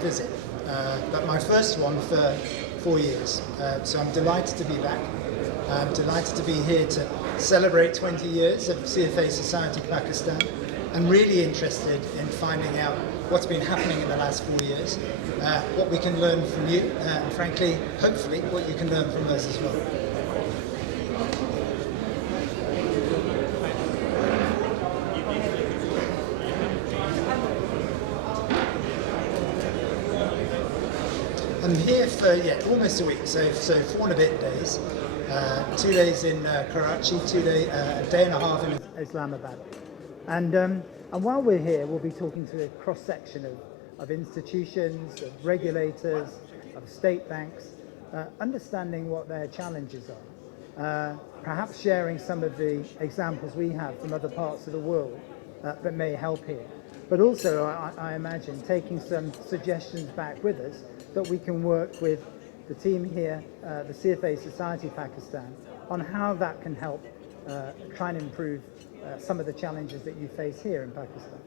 visit, but my first one for 4 years. So I'm delighted to be back. I'm delighted to be here to celebrate 20 years of CFA Society Pakistan. I'm really interested in finding out what's been happening in the last 4 years, what we can learn from you, and frankly, hopefully, what you can learn from us as well. I'm here for almost a week, so 4 and a bit days. 2 days in Karachi, a day and a half in Islamabad. And while we're here, we'll be talking to a cross-section of institutions, of regulators, of state banks, understanding what their challenges are, perhaps sharing some of the examples we have from other parts of the world that may help here. But also, I imagine, taking some suggestions back with us that we can work with the team here, the CFA Society Pakistan, on how that can help try and improve some of the challenges that you face here in Pakistan.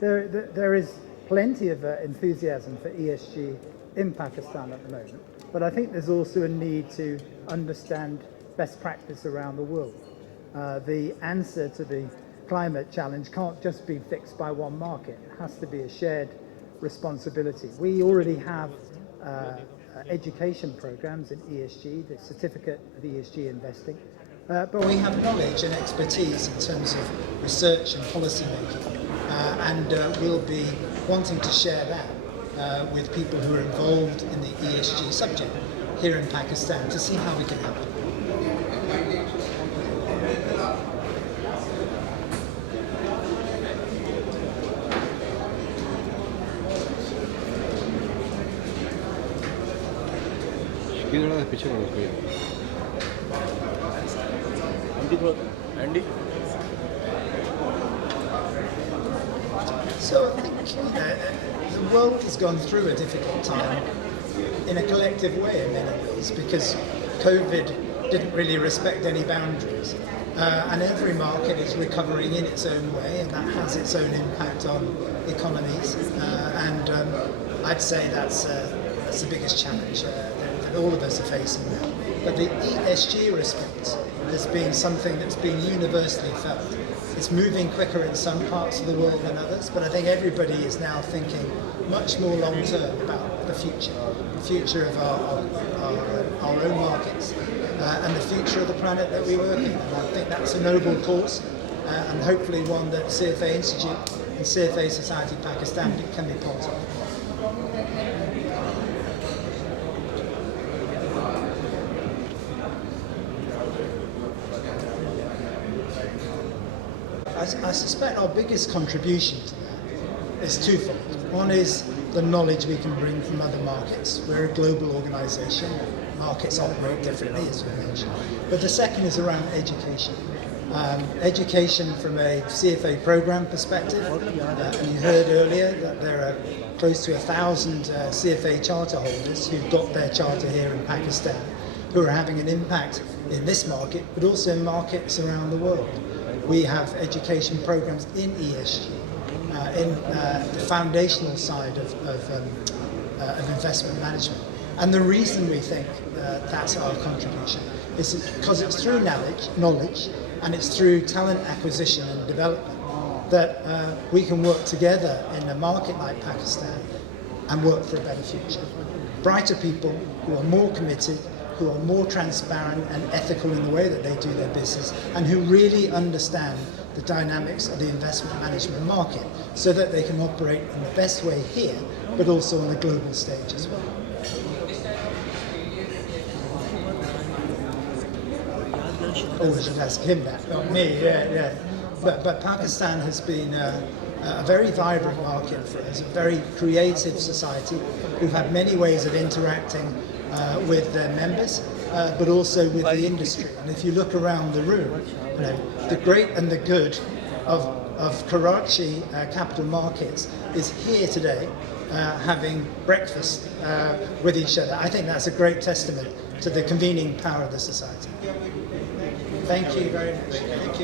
There is plenty of enthusiasm for ESG in Pakistan at the moment, but I think there's also a need to understand best practice around the world. The answer to the climate challenge can't just be fixed by one market. It has to be a shared responsibility. We already have education programs in ESG, the Certificate of ESG Investing, but we have knowledge and expertise in terms of research and policy making, and we'll be wanting to share that with people who are involved in the ESG subject here in Pakistan to see how we can help. Andy? So I think the world has gone through a difficult time in a collective way in many ways, because COVID didn't really respect any boundaries, and every market is recovering in its own way, and that has its own impact on economies, and I'd say that's the biggest challenge that all of us are facing now. But the ESG respect has been something that's been universally felt. It's moving quicker in some parts of the world than others, but I think everybody is now thinking much more long-term about the future of our own markets, and the future of the planet that we work in. And I think that's a noble cause, and hopefully one that CFA Institute and CFA Society Pakistan can be part of. I suspect our biggest contribution to that is twofold. One is the knowledge we can bring from other markets. We're a global organisation. Markets operate differently, as we mentioned. But the second is around education. Education from a CFA programme perspective. And you heard earlier that there are close to 1,000 CFA charter holders who've got their charter here in Pakistan, who are having an impact in this market, but also in markets around the world. We have education programs in ESG, in the foundational side of investment management. And the reason we think that's our contribution is because it's through knowledge, and it's through talent acquisition and development that we can work together in a market like Pakistan and work for a better future. Brighter people who are more committed, who are more transparent and ethical in the way that they do their business, and who really understand the dynamics of the investment management market so that they can operate in the best way here, but also on a global stage as well. Oh, we should ask him that, not me, yeah. But Pakistan has been a very vibrant market for us, a very creative society who've had many ways of interacting with their members, but also with the industry. And if you look around the room, the great and the good of Karachi capital markets is here today, having breakfast with each other. I think that's a great testament to the convening power of the society. Thank you very much. Thank you.